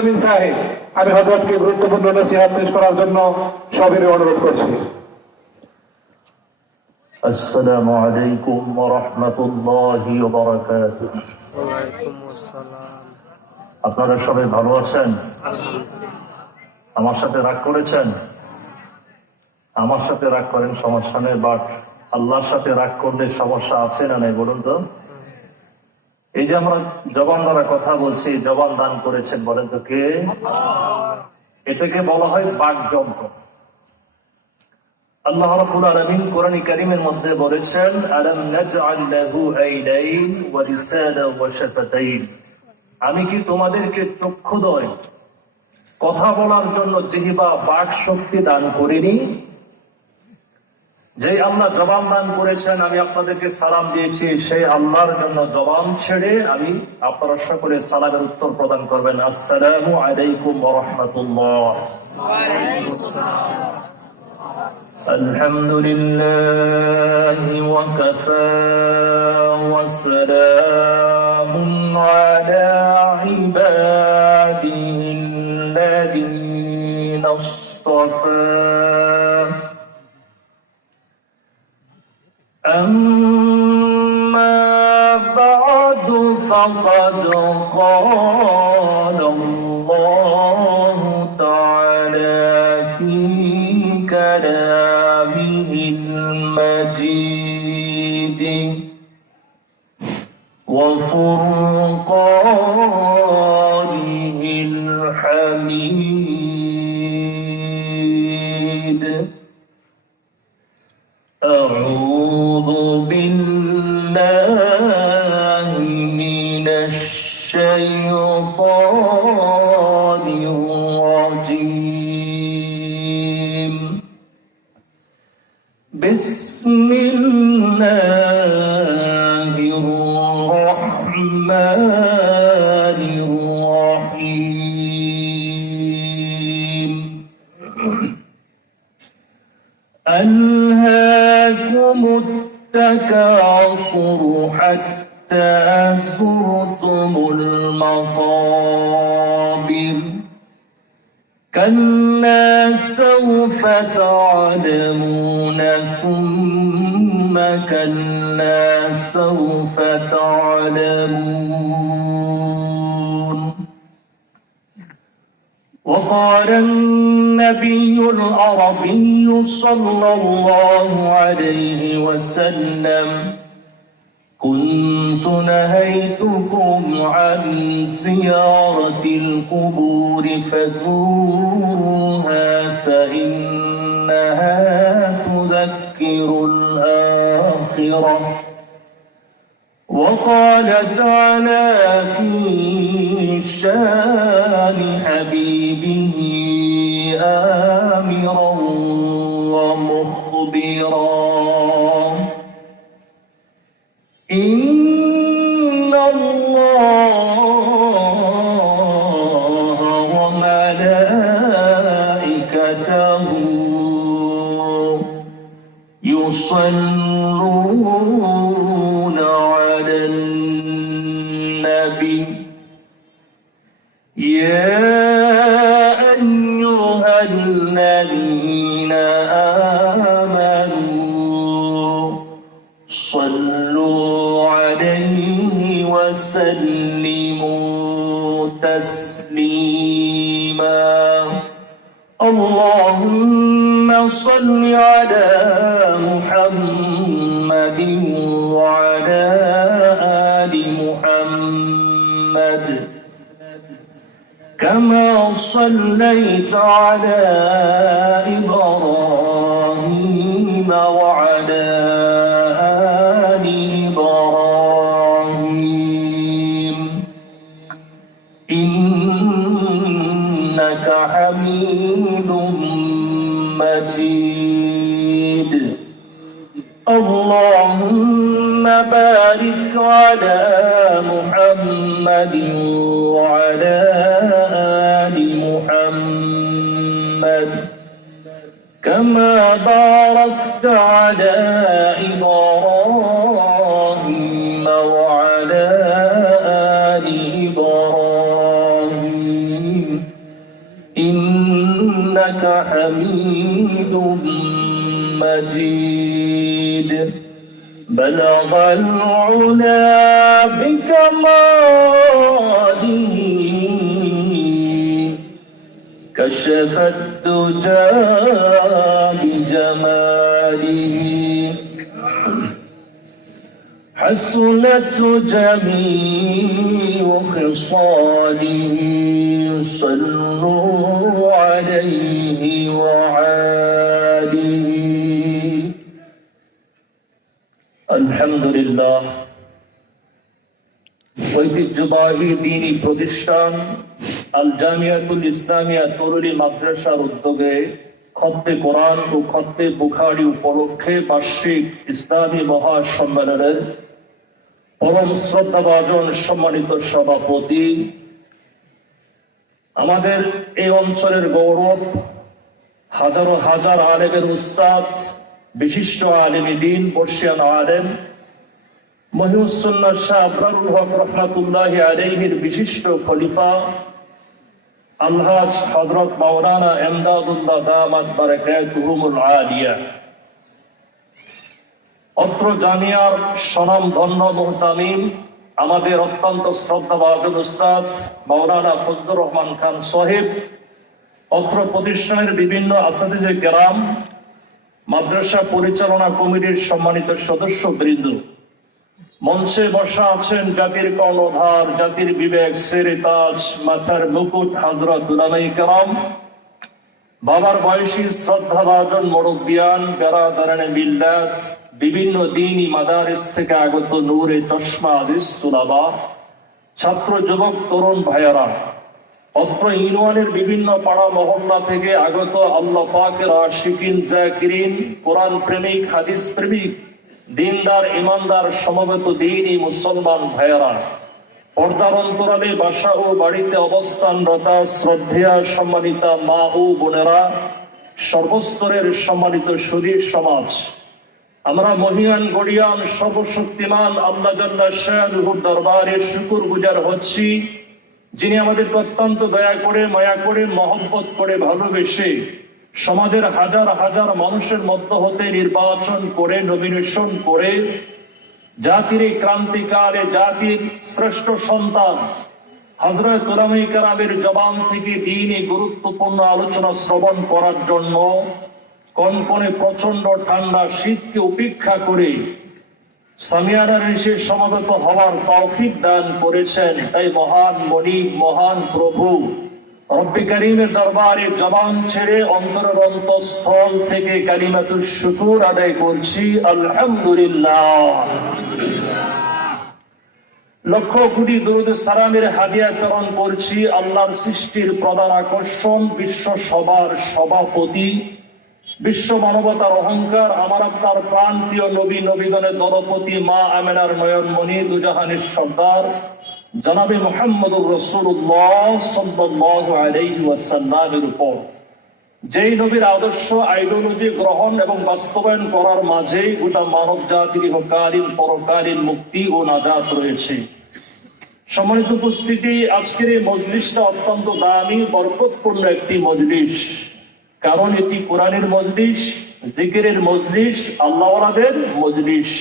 আমিন সাহেব, আমি হযরতকে গুরুত্বপূর্ণ নসিহত পেশ করার জন্য সবিনয় অনুরোধ করছি। আসসালামু আলাইকুম ওয়া রাহমাতুল্লাহি ওয়া বারাকাতুহু। ওয়া আলাইকুম আসসালাম। আপনারা সবাই ভালো আছেন? আমার সাথে রাগ করেছেন? আমার সাথে রাগ করেন, সমস্যা নেই, বাট আল্লাহর সাথে রাগ করলে সমস্যা আছে না নাই বলুন তো? এই যে আমরা জবান দ্বারা কথা বলছি, জবান দান করেছেন, বলেন তো কে? এটাকে বলা হয় বাকযন্ত্র। আল্লাহ রাব্বুল আলামিন কোরআন কারীমের মধ্যে বলেছেন, আলাম নাজআল লাহু আইনাইন ওয়া লিসানান ওয়া শাফাতাইন। আমি কি তোমাদেরকে চক্ষুদ্বয়, কথা বলার জন্য জিহ্বা, বাক শক্তি দান করিনি? যে আল্লাহ জবান দান করেছেন, আমি আপনাদেরকে সালাম দিয়েছি, সেই আল্লাহর জন্য জবান ছেড়ে আমি আপনারা সকলে সালামের উত্তর প্রদান করবেন, আসসালামু আলাইকুম ওয়া রাহমাতুল্লাহ। আলহামদুলিল্লাহি ওয়া কাফা ওয়া সালামুন আলা ইবাদিহিল্লাযীনা ইসতাফা। أما بعد فقد قال الله تعالى في كلامه المجيد وفرقانه الحميد. أعوذ بالله من الشيطان الرجيم. بسم الله الرحمن الرحيم. ألهاكم التكاثر حتى زرتم المقابر. كلا سوف تعلمون ثم كلا سوف تعلمون. وقال النبي العربي صلى الله عليه وسلم: كنت نهيتكم عن زيارة القبور فزوروها فإنها تذكر الآخرة. وقال تعالى في شان حبيبه آمرا ومخبرا: إن الله وملائكته يصلون على النبي يا أيها الذين آمنوا صلوا عليه وسلموا تسليما. اللهم صل على محمد وعلى آل محمد كما صليت على إبراهيم وعلى آل إبراهيم إنك حميد مجيد. اللهم بارك على محمد وعلى آل محمد كما باركت على إبراهيم وعلى آل إبراهيم إنك حميد مجيد بلغ العلا بكماله كشف الدجى بجماله حسنت جميع خصاله صلوا عليه وعاله الحمد لله ঐতিহ্যবাহী দ্বীনি প্রতিষ্ঠান আল জামিয়াতুল ইসলামিয়া তরুণী মাদ্রাসার উদ্যোগে খতমে কোরআন ও খতমে বুখারী উপলক্ষে বার্ষিক ইসলামী মহাসম্মেলনের পরম শ্রদ্ধাভাজন সম্মানিত সভাপতি, আমাদের এই অঞ্চলের গৌরব, হাজারো হাজার আলেমের উস্তাদ, বিশিষ্ট আলেমী দ্বীন, বর্ষিয়ান আলেম মহিউসুন্নাহ শাহ আবরারুল হক রহমাতুল্লাহি আলাইহির বিশিষ্ট খলিফা আলহাজ হযরত মাওলানা ইমদাদুল্লাহ দামাত বারাকাতুহুমুল আলিয়া, অত্র জামিয়ার স্বনামধন্য মুহতামিম আমাদের অত্যন্ত শ্রদ্ধাভাজন উস্তাদ মাওলানা ফজলুর রহমান খান সাহেব, অত্র প্রতিষ্ঠানের বিভিন্ন আসাতিজে কেরাম, মাদ্রাসা পরিচালনা কমিটির সম্মানিত সদস্যবৃন্দ, মঞ্চে বসা আছেন জাতির কর্ণধার, জাতির বিবেক, সেরে তাজ, মাথার মুকুট হযরত উলামায়ে কেরাম, বাবার বয়সী শ্রদ্ধাভাজন মুরব্বিয়ান, বেরাদারানে মিল্লাত, বিভিন্ন দ্বীনি মাদারিস থেকে আগত নূরে চশমা আদিস সুলাবা, ছাত্র যুবক তরুণ ভাইয়ারা, অত্র ইউনিয়নের বিভিন্ন পাড়া মহল্লা থেকে আগত আল্লাহ পাকের আশিকিন, জাকিরিন, কোরআন প্রেমিক, হাদিস প্রেমিক, দিনদার, ইমানদার সমবেত দ্বীনি মুসলমান ভাইয়ারা, পর্দার অন্তরালে বাসা ও বাড়িতে অবস্থানরত শ্রদ্ধেয়া সম্মানিতা মা ও বোনেরা, সর্বস্তরের সম্মানিত সুধীর সমাজ, আমরা মহিয়ান গড়িয়ান সর্বশক্তিমান আল্লাহ জাল্লা শানুহুর দরবারে শুকর গুজার হচ্ছি, যিনি আমাদেরকে অত্যন্ত দয়া করে, মায়া করে, মহব্বত করে, ভালোবেসে সমাজের হাজার হাজার মানুষের মধ্য হতে নির্বাচন করে, নমিনেশন করে জাতির এই ক্রান্তিকালে জাতির শ্রেষ্ঠ সন্তান হযরত উলামায়ে কেরামের জবান থেকে দ্বীনি গুরুত্বপূর্ণ আলোচনা শ্রবণ করার জন্য কনকনে প্রচন্ড ঠান্ডা শীতকে উপেক্ষা করে সামিয়ানার নিচে সমবেত হওয়ার তৌফিক দান করেছেন। তাই মহান মনিব, মহান প্রভু রব্বে কারীমের দরবারে জবান ছেড়ে অন্তরের অন্তঃস্থল থেকে কালিমাতুশ শুকুর আদায় করছি, আলহামদুলিল্লাহ। লক্ষ কোটি দরুদ সালামের হাদিয়া প্রেরণ করছি আল্লাহর সৃষ্টির প্রধান আকর্ষণ, বিশ্ব সবার সভাপতি, বিশ্ব মানবতার অহংকার, আমার আপনার প্রাণ প্রিয় নবী, নবীগণের দলপতি, মা আমেনার নয়নমণি, দুজাহানের সর্দার জনাবে মুহাম্মদুর রাসূলুল্লাহ সাল্লাল্লাহু আলাইহি ওয়াসাল্লামের উপর যেই নবীর আদর্শ আইডিওলজি গ্রহণ এবং বাস্তবায়ন করার মাঝে গোটা মানব জাতির ইহকালীন পরকালীন মুক্তি ও নাজাত রয়েছে। সম্মানিত উপস্থিতি, আজকের এই মজলিসটা অত্যন্ত দামি, বরকতপূর্ণ একটি মজলিস, কারণ এটি কোরআনের মজলিস, জিকিরের মজলিস, আল্লাহওয়ালাদের মজলিস।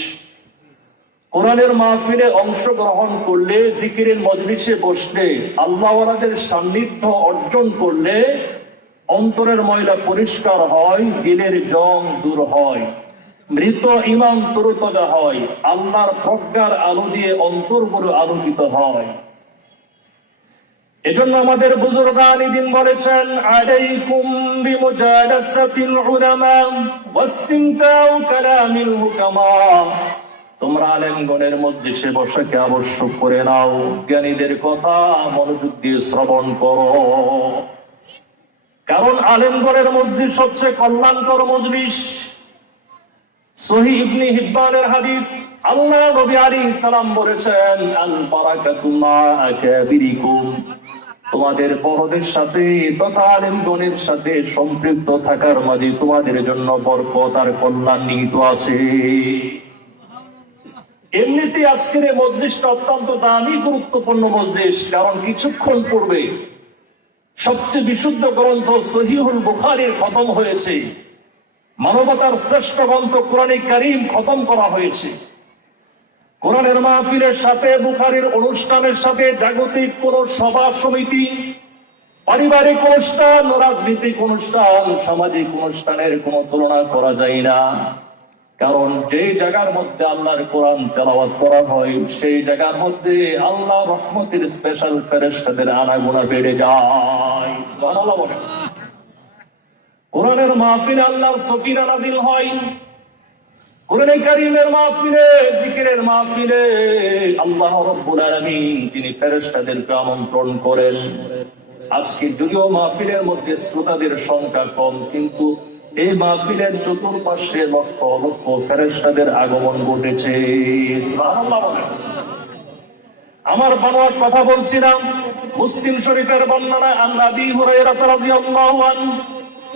কোরআনের মাহফিলে অংশগ্রহণ করলে, জিকিরের মজলিসে বসলে, আল্লাহওয়ালাদের সান্নিধ্য অর্জন করলে অন্তরের ময়লা পরিষ্কার হয়, দিলের জং দূর হয়, মৃত ঈমান তরতাজা হয়, আল্লাহর প্রজ্ঞার আলো দিয়ে অন্তরগুলো আলোকিত হয়। এজন্য আমাদের বুজুর্গান দিন বলেছেন, আলাইকুম বিমুজালাসাতিল উলামা ওয়াসতিমতাউ কালামিল হুকামা, তোমরা আলেমগণের মজলিসে বসাকে আবশ্যক করে নাও, জ্ঞানীদের কথা মনোযোগ দিয়ে শ্রবণ করো, কারণ আলেমগণের মজলিস হচ্ছে কল্যাণকর মজলিস। সহিহ ইবনে হিব্বানের হাদিস, আল্লাহ নবী আলাইহিস সালাম বলেছেন, আল বারাকাতু মা আকাবিরিকুম, তোমাদের বড়দের সাথে তথা আলেমগণের সাথে সম্পৃক্ত থাকার মাঝে তোমাদের জন্য বরকত আর কল্যাণ নিহিত আছে। এমনিতে আজকের এই মজলিসটা অত্যন্ত দামি, গুরুত্বপূর্ণ মজলিস, কারণ কিছুক্ষণ পূর্বে সবচেয়ে বিশুদ্ধ গ্রন্থ সহিহুল বুখারীর খতম হয়েছে, মানবতার শ্রেষ্ঠ গ্রন্থ কোরআন কারীম খতম করা হয়েছে। কোরআনের মাহফিলের সাথে বুখারীর অনুষ্ঠানের সাথে জাগতিক কোন সভা সমিতি, পারিবারিক অনুষ্ঠান, রাজনৈতিক অনুষ্ঠান, সামাজিক অনুষ্ঠানের কোনো তুলনা করা যায় না। কারণ যে জায়গার মধ্যে আল্লাহর কোরআন তেলাওয়াত করা হয় সেই জায়গার মধ্যে আল্লাহ রহমতের স্পেশাল ফেরেশতাদের আনাগোনা বেড়ে যায়। সুবহানাল্লাহ বলেন। কোরআনের মাহফিলে আল্লাহর সকিনা নাযিল হয়, কোরআন কারীমের মাহফিলে, জিকিরের মাহফিলে আল্লাহ রাব্বুল আলামিন তিনি ফেরেশতাদেরকে আমন্ত্রণ করেন। আজকে যদিও মাহফিলের মধ্যে শ্রোতাদের সংখ্যা কম, কিন্তু এই মাহফিলের চতুর্পার্শ্বে লক্ষ লক্ষ ফেরেশতাদের আগমন ঘটেছে। সুবহানাল্লাহ বলেন। আমার বানোয়াট কথা বলছিলাম। মুসলিম শরীফের বর্ণনা, আন আবী হুরায়রা রাদিয়াল্লাহু আনহু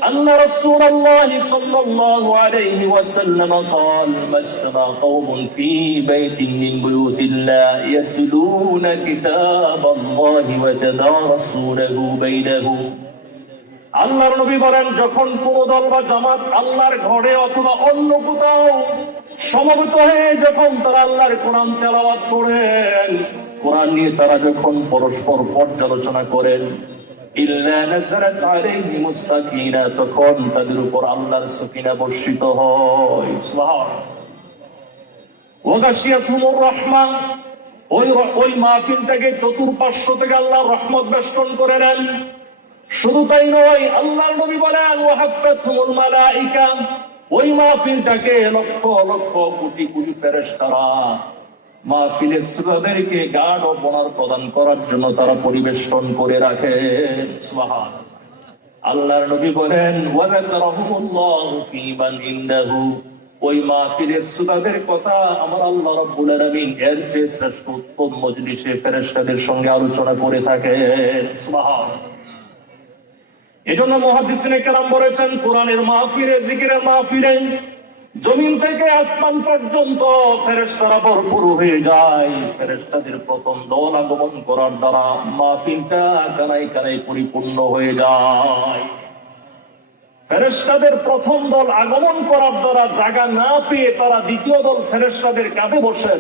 أن رسول الله صلى الله عليه وسلم قال ما اجتمع قوم في بيت من بيوت الله يتلون كتاب الله ويتدارسونه بينهم। আল্লাহর নবী বলেন, যখন কোন দল বা জামাত আল্লাহর ঘরে অথবা অন্য কোথাও সমবেত হয়ে যখন তারা আল্লাহর কোরআন তেলাওয়াত করেন, কোরআন নিয়ে তারা যখন পরস্পর পর্যালোচনা করেন, ইল্লা নাযারাত আলাইহিমুস সাকিনা, তখন তাদের উপর আল্লাহর সাকিনা বর্ষিত হয়। সুবহানাল্লাহ। ওয়া গাশিয়াতুমুর রাহমা, ওই মাহফিলটাকে চতুর্পার্শ্ব থেকে আল্লাহর রহমত বেষ্টন করে নেন। শুধু তাই নয়, আল্লাহর নবী বলেন ওয়া হাফফাতুমুল মালায়েকা, ওই মাহফিলটাকে লক্ষ লক্ষ কোটি কোটি ফেরেশতারা মাহফিলের শ্রোতাদেরকে গাঢ় বনার প্রদান করার জন্য তারা পরিবেশন করে রাখেন। সুবহানাল্লাহ। আল্লাহর নবী বলেন ওয়া যাকারাহুমুল্লাহু ফী মান ইনদাহু, ওই মাহফিলের শ্রোতাদের কথা আমার আল্লাহ রাব্বুল আলামিন এর চেয়ে শ্রেষ্ঠ উত্তম মজলিসে ফেরেশতাদের সঙ্গে আলোচনা করে থাকেন। সুবহানাল্লাহ। এজন্য মুহাদ্দিসিনে কেরাম বলেছেন, কোরআনের মাহফিলে, জিকিরের মাহফিলে জমিন থেকে আসমান পর্যন্ত ফেরেশতারা ভরপুর হয়ে যায়। ফেরেশতাদের প্রথম দল আগমন করার দ্বারা মাহফিলটা কানায় কানায় পরিপূর্ণ হয়ে যায়। ফেরেশতাদের প্রথম দল আগমন করার দ্বারা জায়গা না পেয়ে তারা দ্বিতীয় দল ফেরেশতাদের কাঁধে বসেন।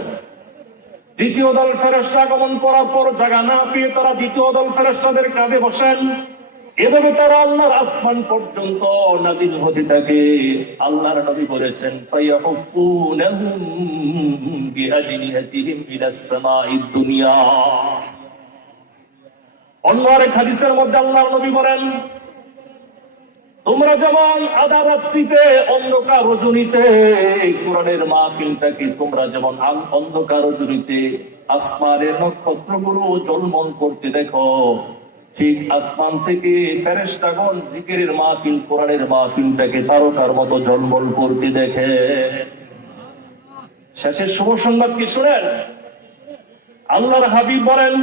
দ্বিতীয় দল ফেরেশতা আগমন করার পর জায়গা না পেয়ে তারা দ্বিতীয় দল ফেরেশতাদের কাঁধে বসেন। এভাবে তারা আল্লাহর আসমান পর্যন্ত নাজিল হতে থাকে। আল্লাহর নবী বলেছেন ফায়াহুফুনাহুম বিআজনিহাতিহিম ইলাস সামাঈদ দুনিয়া। অন্য আরেক হাদিসের মধ্যে আল্লাহর নবী বলেন, তোমরা যেমন আধা রাত্রিতে অন্ধকার রজনীতে কোরআনের মাহফিলটাকে তোমরা যেমন অন্ধকার রজনীতে আসমানের নক্ষত্রগুলো ঝলমল করতে দেখো, ঠিক আসমান থেকে ফেরেশতাগণ জিকিরের মাহফিল, কোরআনের মাহফিলটাকে তারকার মতো ঝলমল করতে দেখে। শেষের শুভ সংবাদ কি শুনেন? আল্লাহর হাবিব বলেন,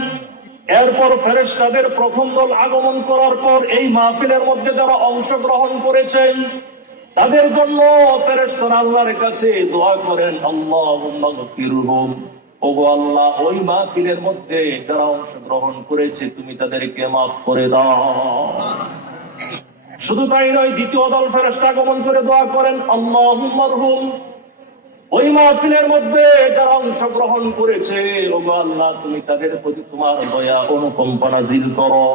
এরপর ফেরেশতাদের প্রথম দল আগমন করার পর এই মাহফিলের মধ্যে যারা অংশগ্রহণ করেছেন তাদের জন্য ফেরেশতারা আল্লাহর কাছে দোয়া করেন, আল্লাহুম্মা গফিরহুম, ওগো আল্লাহ, ওই মাহফিলের মধ্যে যারা অংশগ্রহণ করেছে তুমি তাদেরকে মাফ করে দাও। শুধু তাই নয়, দ্বিতীয় দল ফেরেশতা আগমন করে দোয়া করেন, আল্লাহুম্মা রহুম, ওই মাহফিলের মধ্যে যারা অংশগ্রহণ করেছে ওগো আল্লাহ, তুমি তাদের প্রতি তোমার দয়া অনুকম্পা নাযিল করো।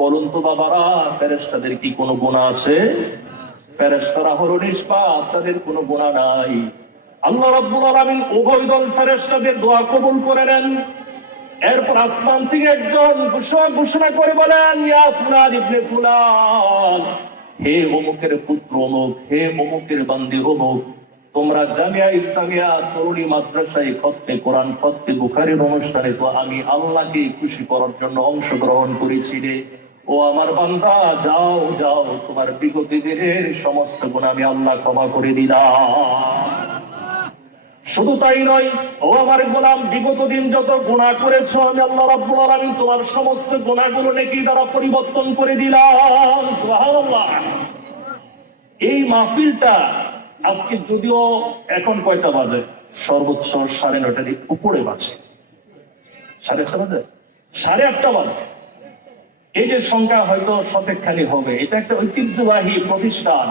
বলুন তো বাবারা, ফেরেশতাদের কি কোনো গুনাহ আছে? ফেরেশতারা হলো নিষ্পাপ, তাদের কোনো গুনাহ নাই। আল্লাহ রাব্বুল আলামিন উভয় দল ফেরেশতাদের দোয়া কবুল করে নেন। এরপর আসমান থেকে একজন ঘোষণা করে বলেন, ইয়া ফুলান ইবনে ফুলান, হে অমুকের পুত্র অমুক, হে অমুকের বান্দী অমুক, তোমরা জামিয়া ইসলামিয়া তরুণী মাদ্রাসায় খতমে কোরআন, খতমে বুখারীর অনুষ্ঠানে তো আমি আল্লাহকে খুশি করার জন্য অংশগ্রহণ করেছি রে। ও আমার বান্দা, যাও যাও, তোমার বিগত দিনের সমস্ত গুনাহ আমি আল্লাহ ক্ষমা করে দিলাম। শুধু তাই নয়, ও আমার গোলাম, বিগত দিন যত গুনাহ করেছো আমি আল্লাহ রাব্বুল আলামিন তোমার সমস্ত গুনাহগুলো নেকি দ্বারা পরিবর্তন করে দিলাম। সুবহানাল্লাহ। এই মাহফিলটা আজকে যদিও এখন কয়টা বাজে? সর্বোচ্চ 9:30 উপরে বাজে। 8:30 বাজে, 8:30 বাজে। এই যে সংখ্যা হয়তো শতেকখানি হবে, এটা একটা ঐতিহ্যবাহী প্রতিষ্ঠান।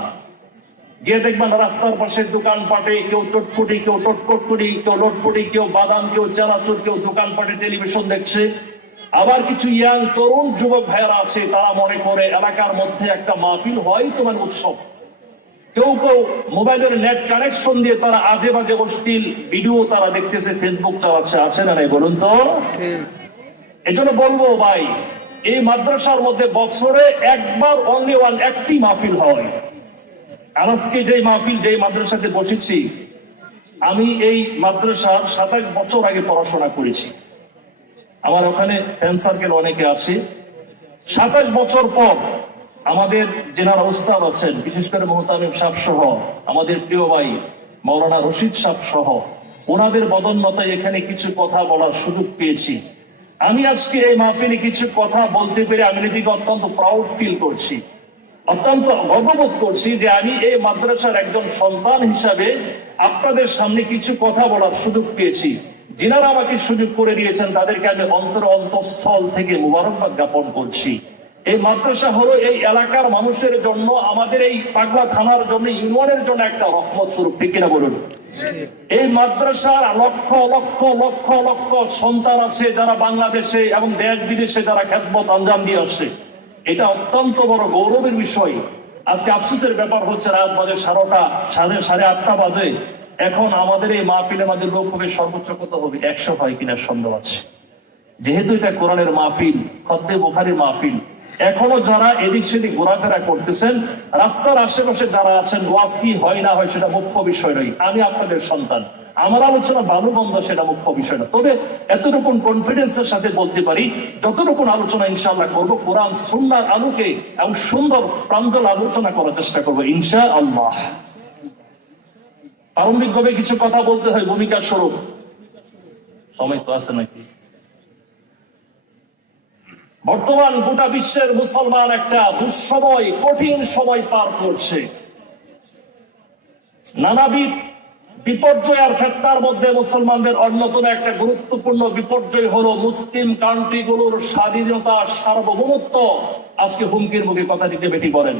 গিয়ে দেখবেন রাস্তার পাশে দোকানপাটে কেউ চটপটি, কেউ টটকটকুটি, কেউ লটপটি, কেউ বাদাম, কেউ চানাচুর, কেউ দোকানপাটে টেলিভিশন দেখছে। আবার কিছু ইয়াং তরুণ যুবক ভাইয়েরা আছে, তারা মনে করে এলাকার মধ্যে একটা মাহফিল হয় তোমার উৎসব। কেউ কেউ মোবাইলের নেট কানেকশন দিয়ে তারা আজে বাজে অশ্লীল ভিডিও তারা দেখতেছে, ফেসবুক চালাচ্ছে। আছে না নাই বলুন তো? ঠিক। এই জন্য বলবো ভাই, এই মাদ্রাসার মধ্যে বছরে একবার অনলি ওয়ান একটি মাহফিল হয়। আর আজকে যে মাহফিল, যে মাদ্রাসাতে বসেছি, আমি এই মাদ্রাসার 27 বছর আগে পড়াশোনা করেছি। আমার ওখানে ফ্রেন্ড সার্কেল অনেকে আছে। 27 বছর পর আমাদের জেনার উস্তাদ আছেন, বিশেষ করে মোহতামিম সাহেব সহ, আমাদের প্রিয় ভাই মাওলানা রশিদ সাহেব সহ, ওনাদের বদন্যতায় এখানে কিছু কথা বলার সুযোগ পেয়েছি। আমি আজকে এই মাহফিলে কিছু কথা বলতে পেরে আমি নিজেকে অত্যন্ত প্রাউড ফিল করছি, অত্যন্ত গর্ববোধ করছি যে আমি এই মাদ্রাসার একজন সন্তান হিসাবে আপনাদের সামনে কিছু কথা বলার সুযোগ পেয়েছি। যিনারা আমাকে সুযোগ করে দিয়েছেন তাদেরকে আমি অন্তঃস্থল থেকে মুবারকবাদ জ্ঞাপন করছি। এই মাদ্রাসা হলো এই এলাকার মানুষের জন্য, আমাদের এই পাগলা থানার জন্য, ইউনিয়নের জন্য একটা রহমত স্বরূপ। ঠিক কিনা বলুন? এই মাদ্রাসার লক্ষ লক্ষ লক্ষ লক্ষ সন্তান আছে যারা বাংলাদেশে এবং দেশ বিদেশে যারা খেদমত আঞ্জাম দিয়ে আসে। এটা অত্যন্ত বড় গৌরবের বিষয়। আজকে আফসোসের ব্যাপার হচ্ছে রাত বাজে 8:30 বাজে, এখন আমাদের এই মাহফিলের মাঝে লোক হবে সর্বোচ্চ কত হবে? 100 হয় কিনা সন্দেহ আছে। যেহেতু এটা কোরআনের মাহফিল, খতবে বুখারীর মাহফিল, এখনো যারা এদিক সেদিক ঘোরাফেরা করতেছেন, রাস্তার আশেপাশে যারা আছেন, ওয়াজ কি হয় না হয় সেটা মুখ্য বিষয় নয়। আমি আপনাদের সন্তান, আমার আলোচনা ভালো মন্দ সেটা মুখ্য বিষয় না। তবে এতটুকু কনফিডেন্সের সাথে বলতে পারি, যতটুকু আলোচনা ইনশাআল্লাহ করবো কোরআন সুন্নাহর আলোকে এবং সুন্দর প্রাঞ্জল আলোচনা করার চেষ্টা করবো ইনশাআল্লাহ। প্রারম্ভিকভাবে কিছু কথা বলতে হয় ভূমিকা স্বরূপ। সময় তো আছে নাকি? বর্তমান গোটা বিশ্বের মুসলমান একটা দুঃসময়, কঠিন সময় পার করছে। নানাবিধ বিপর্যয় আর ফেতনার মধ্যে মুসলমানদের অন্যতম একটা গুরুত্বপূর্ণ বিপর্যয় হলো মুসলিম কান্ট্রিগুলোর স্বাধীনতা, সার্বভৌমত্ব আজকে হুমকির মুখে। কথা দিতে বেটি বলেন।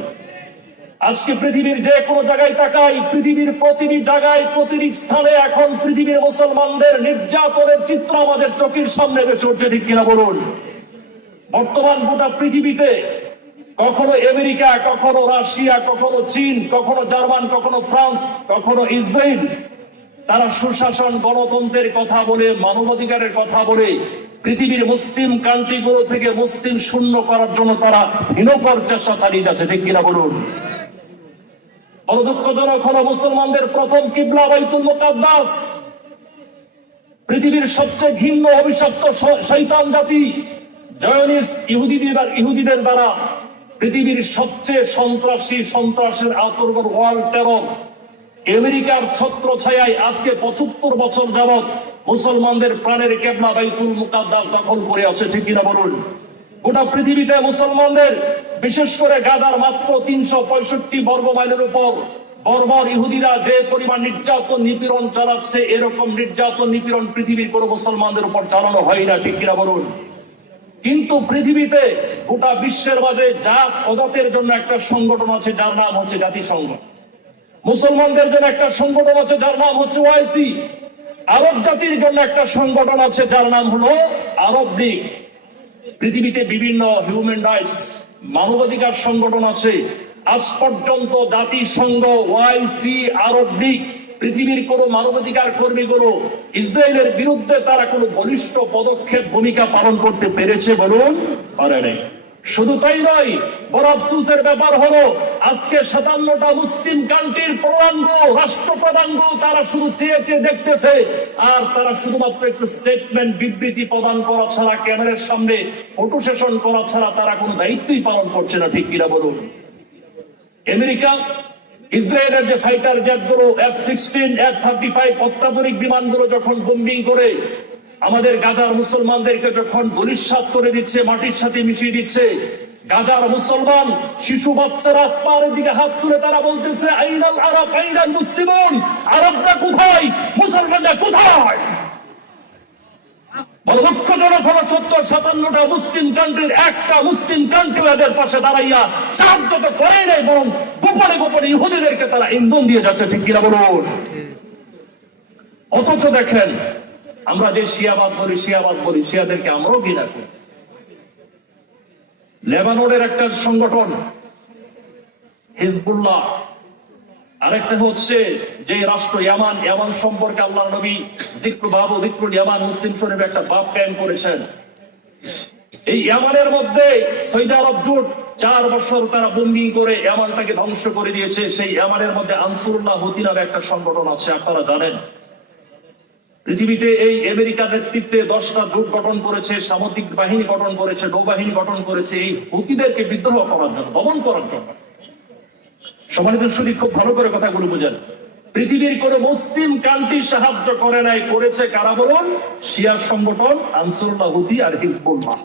আজকে পৃথিবীর যে কোনো জায়গায় তাকাই, পৃথিবীর প্রতিটি জায়গায়, প্রতিটি স্থানে এখন পৃথিবীর মুসলমানদের নির্যাতনের চিত্র আমাদের চোখের সামনে ভেসে উঠছে। ঠিক কিনা বলুন? বর্তমান গোটা পৃথিবীতে কখনো আমেরিকা, কখনো রাশিয়া, কখনো চীন, কখনো জার্মান, কখনো ফ্রান্স, কখনো ইসরায়েল, তারা সুশাসন, গণতন্ত্রের কথা বলে, মানবাধিকারের কথা বলে পৃথিবীর মুসলিম কান্ট্রিগুলো থেকে মুসলিম শূন্য করার জন্য তারা হীনকর চেষ্টা চালিয়ে যাচ্ছে। ঠিক কিনা বলুন? বড় দুঃখজনক হলো মুসলমানদের প্রথম কিবলা বাইতুল মুকাদ্দাস, পৃথিবীর সবচেয়ে ঘৃণ্য অভিশপ্ত শয়তান জাতি জয়নিস্ট ইহুদিদের দ্বারা পৃথিবীর সবচেয়ে সন্ত্রাসের আতঙ্ক, ওয়ার্ল্ড টেরর, আমেরিকার ছত্র ছায়ায় আজকে 75 বছর যাবৎ মুসলমানদের প্রাণের কিবলা বাইতুল মুকাদ্দাস দখল করে আছে। ঠিক কিনা বলুন? গোটা পৃথিবীতে মুসলমানদের, বিশেষ করে গাজার মাত্র 365 বর্গ মাইলের উপর বর্বর ইহুদিরা যে পরিমাণ নির্যাতন নিপীড়ন চালাচ্ছে, এরকম নির্যাতন নিপীড়ন পৃথিবীর কোন মুসলমানদের উপর চালানো হয় না। ঠিক কিনা বলুন? কিন্তু পৃথিবীতে গোটা বিশ্বের মাঝে জাত ও জাতের জন্য একটা সংগঠন আছে যার নাম হচ্ছে জাতিসংঘ। মুসলমানদের জন্য একটা সংগঠন আছে যার নাম হচ্ছে ওআইসি। আরব জাতির জন্য একটা সংগঠন আছে যার নাম হলো আরব লীগ। পৃথিবীতে বিভিন্ন হিউম্যান রাইটস, মানবাধিকার সংগঠন আছে। আজ পর্যন্ত জাতিসংঘ, ওআইসি, আরব লীগ, পৃথিবীর কোন মানবাধিকার কর্মীগুলো ইসরায়েলের বিরুদ্ধে তারা কোন বলিষ্ঠ পদক্ষেপ, ভূমিকা পালন করতে পেরেছে বলুন? পারে নাই। শুধু তাই নয়, বড় আফসোসের ব্যাপার হলো আজকে 57টা মুসলিম কান্ট্রির পূর্ণাঙ্গ রাষ্ট্রপ্রধানগুলো তারা শুধু চেয়ে দেখতেছে, আর তারা শুধুমাত্র একটু স্টেটমেন্ট, বিবৃতি প্রদান করা ছাড়া, ক্যামেরার সামনে ফটো সেশন করা ছাড়া তারা কোনো দায়িত্বই পালন করছে না। ঠিক কিনা বলুন? আমেরিকা, ইসরায়েলের যে ফাইটার জেটগুলো, F-16, F-35 অত্যাধুনিক বিমানগুলো যখন বোম্বিং করে আমাদের গাজার মুসলমানদেরকে যখন ধূলিসাৎ করে দিচ্ছে, মাটির সাথে মিশিয়ে দিচ্ছে, গাজার মুসলমান শিশু বাচ্চারা আসমানের দিকে হাত তুলে তারা বলতেছে, আইনাল আরব, আইনাল মুসলিমুন, আরবরা কোথায়, মুসলমানরা কোথায়? বড় দুঃখজনক হলো 70-57টা মুসলিম কান্ট্রির একটা মুসলিম কান্ট্রি এদের পাশে দাঁড়াইয়া সাহায্য তো করে নাই, বরং গোপনে গোপনে ইহুদিদেরকে তারা ইন্ধন দিয়ে যাচ্ছে। ঠিক কিনা বলুন? অথচ দেখেন, আমরা যে শিয়াবাদ বলি, শিয়াদেরকে আমরাও ঘৃণা করি। লেবাননের একটা সংগঠন হিজবুল্লাহ, আরেকটা হচ্ছে যে রাষ্ট্র ইয়ামান সম্পর্কে আল্লাহ নবী যিকরুল ইয়ামান মুসলিম শরীফে একটা বাব কায়েম করেছেন। এই ইয়ামানের মধ্যে সৌদি আরব জোট 4 বছর তারা বম্বিং করে ইয়ামানটাকে ধ্বংস করে দিয়েছে। সেই ইয়ামানের মধ্যে আনসারুল্লাহ হুতি নামে একটা সংগঠন আছে, আপনারা জানেন। পৃথিবীতে এই আমেরিকার নেতৃত্বে 10টা জোট গঠন করেছে, সামরিক বাহিনী গঠন করেছে, নৌবাহিনী গঠন করেছে এই হুতিদেরকে বিদ্রোহ করার জন্য, দমন করার জন্য। সম্মানিত সুদী, খুব ভালো করে কথাগুলো বুঝেন। পৃথিবীর কোন মুসলিম কান্ট্রি সাহায্য করে নাই, করেছে কারা বলুন? শিয়া সংগঠন আনসারুল্লাহ হুতি আর হিজবুল্লাহ।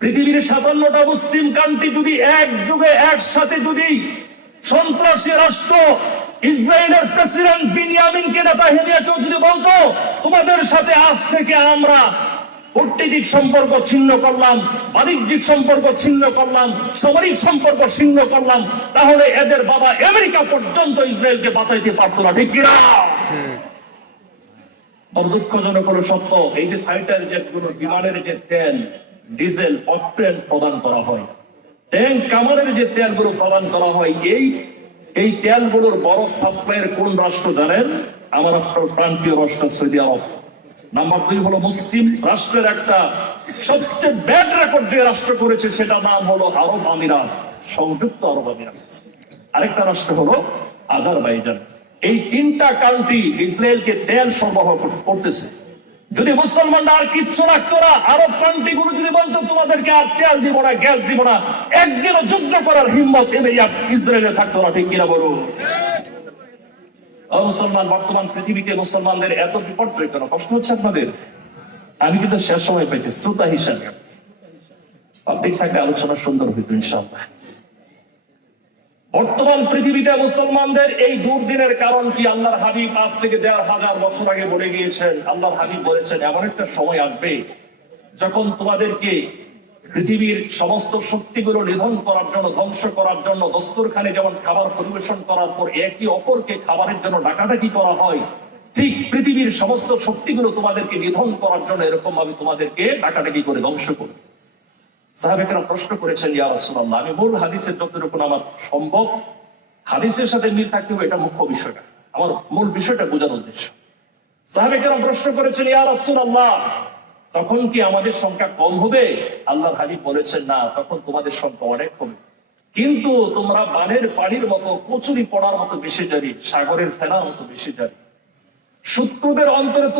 পৃথিবীর 57টা মুসলিম কান্ট্রি যদি একযোগে একসাথে যদি সন্ত্রাসী রাষ্ট্র ইসরায়েলের প্রেসিডেন্ট বিনিয়ামিন নেতানিয়াহু যদি বলতো তোমাদের সাথে আজ থেকে আমরা কূটনৈতিক সম্পর্ক ছিন্ন করলাম, বাণিজ্যিক সম্পর্ক ছিন্ন করলাম, সামরিক সম্পর্ক ছিন্ন করলাম, তাহলে এদের বাবা আমেরিকা পর্যন্ত ইসরায়েলকে বাঁচাইতে পারতো না। ঠিক কিনা? বড় দুঃখজনক হলো সত্য, এই যে ফাইটার জেটগুলো, বিমানের যে তেল, ডিজেল, অকটেন প্রদান করা হয়, ট্যাঙ্ক কামানের যে তেলগুলো প্রদান করা হয়, এই তেলগুলোর বড় সাপ্লাইয়ের কোন রাষ্ট্র জানেন? আমার প্রান্তীয় রাষ্ট্র সৌদি আরব। নাম্বার 2 হলো মুসলিম রাষ্ট্রের একটা সবচেয়ে ব্যাড রেকর্ড যে রাষ্ট্র করেছে, সেটা নাম হলো আরব আমিরাত, সংযুক্ত আরব আমিরাত। আরেকটা রাষ্ট্র হলো আজারবাইজান। এই 3টা কান্ট্রি ইসরায়েলকে তেল সরবরাহ করতেছে। যদি মুসলমানরা আর কিচ্ছু রাখতো না, আরব কান্ট্রি গুলো যদি বলতো তোমাদেরকে আর তেল দিব না, গ্যাস দিব না, একদিনও যুদ্ধ করার হিম্মত ইসরায়েলে থাকতো না। ঠিক কিনা বলুন? মুসলমান, বর্তমান পৃথিবীতে মুসলমানদের এত বিপর্যয় কেন? কষ্ট হচ্ছে আপনাদের? আমি কিন্তু শেষ সময় পেয়েছি শ্রোতা হিসাবে, পাবলিক থাকলে আলোচনা সুন্দর হইত ইনশাআল্লাহ। বর্তমান পৃথিবীতে মুসলমানদের এই দুর্দিনের কারণ কি? আল্লাহর হাবিব আজ থেকে 1000 বছর আগে বলে গিয়েছেন। আল্লাহর হাবিব বলেছেন, এমন একটা সময় আসবে যখন তোমাদেরকে পৃথিবীর সমস্ত শক্তিগুলো নিধন করার জন্য, ধ্বংস করার জন্য, দস্তরখানে যেমন খাবার পরিবেশন করার পর একে অপরকে খাবারের জন্য ডাকাডাকি করা হয়, ঠিক পৃথিবীর সমস্ত শক্তিগুলো তোমাদেরকে নিধন করার জন্য এরকম ভাবে তোমাদেরকে ডাকাডাকি করে ধ্বংস করবে। সাহাবায়েরা প্রশ্ন করেছেন, ইয়া রাসূলুল্লাহ, আমি মূল হাদিসের যতটুকু আমার সম্ভব হাদিসের সাথে মিল থাকতে হবে, এটা মুখ্য বিষয়টা, আমার মূল বিষয়টা বোঝানোর উদ্দেশ্য। সাহাবায়েরা প্রশ্ন করেছেন, ইয়া রাসূলুল্লাহ, তখন কি আমাদের সংখ্যা কম হবে? আল্লাহর হাবিব বলেছেন, না, তখন তোমাদের সংখ্যা অনেক হবে, কিন্তু তোমরা বানের পানির মতো, কচুরি পড়ার মতো বেশি জারি, সাগরের ফেনার মতো বেশি জারি। শত্রুদের অন্তরে